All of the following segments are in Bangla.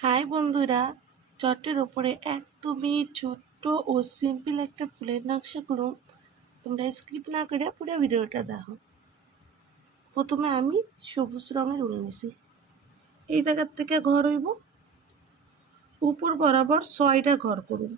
হাই বন্ধুরা, চটের ওপরে একদমই ছোট্ট ও সিম্পল একটা ফুলের নকশা করুন। তোমরা স্কিপ না করে পুরো ভিডিওটা দেখো। প্রথমে আমি সবুজ রঙের উল নিছি। এই জায়গার থেকে ঘর হইব, উপর বরাবর 6টা ঘর করুন।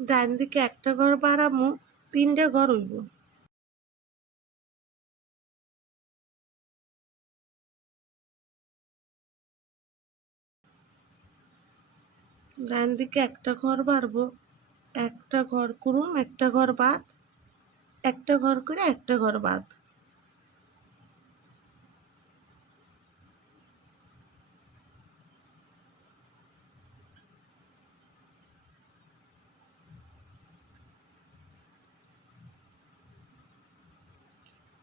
ডান দিকে একটা ঘর বাড়ামো, 3টা ঘর হইব। ডান দিকে একটা ঘর বাড়বো, একটা ঘর করুম, একটা ঘর বাদ, একটা ঘর করে একটা ঘর বাদ।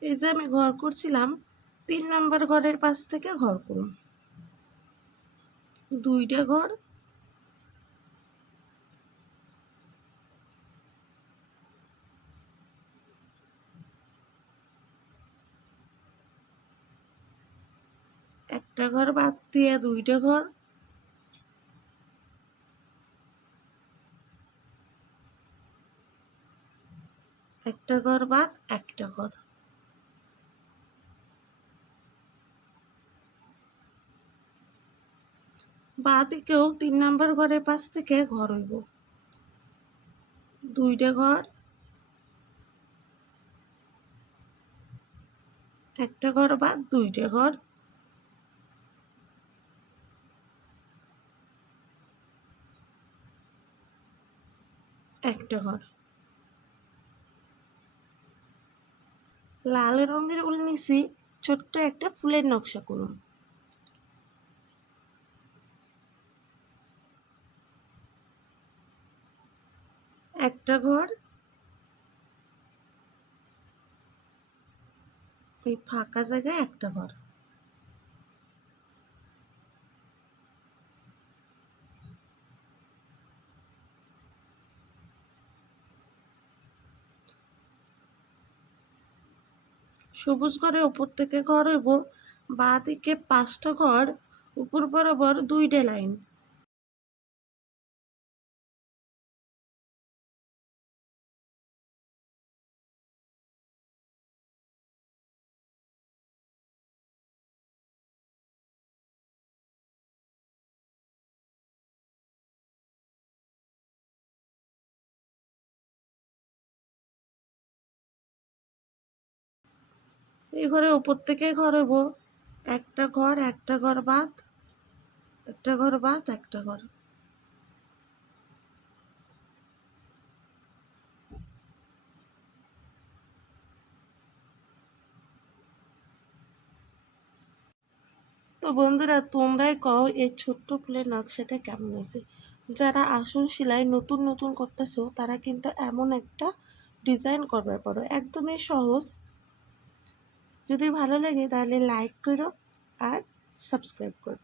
এই যে আমি ঘর করছিলাম, 3 নম্বর ঘরের পাশ থেকে ঘর করুন। 2টা ঘর, একটা ঘর বাদ দিয়ে 2টা ঘর, একটা ঘর বাদ একটা ঘর। বাঁ দিকেও 3 নম্বর ঘরের পাশ থেকে ঘর হইব। 2টা ঘর, একটা ঘর বাদ 2টা ঘর, একটা ঘর। লাল রঙের উল নিছি, ছোট্ট একটা ফুলের নকশা করুন। একটা ঘর, এই ফাঁকা জায়গায় একটা ঘর। সবুজ ঘরের উপর থেকে ঘর হইব। বাঁ দিকে 5টা ঘর, উপর বরাবর 2টা লাইন। এই ঘরের উপর থেকে ঘর হইব, একটা ঘর, একটা ঘর বাদ, একটা ঘর বাদ, একটা ঘর। তো বন্ধুরা, তোমরাই কও এই ছোট্ট ফুলের নকশাটা কেমন হয়েছে। যারা আসন সেলাই নতুন নতুন করতেছো তারা কিন্তু এমন একটা ডিজাইন করবে পারো, একদমই সহজ। যদি ভালো লাগে তাহলে লাইক করো আর সাবস্ক্রাইব করো।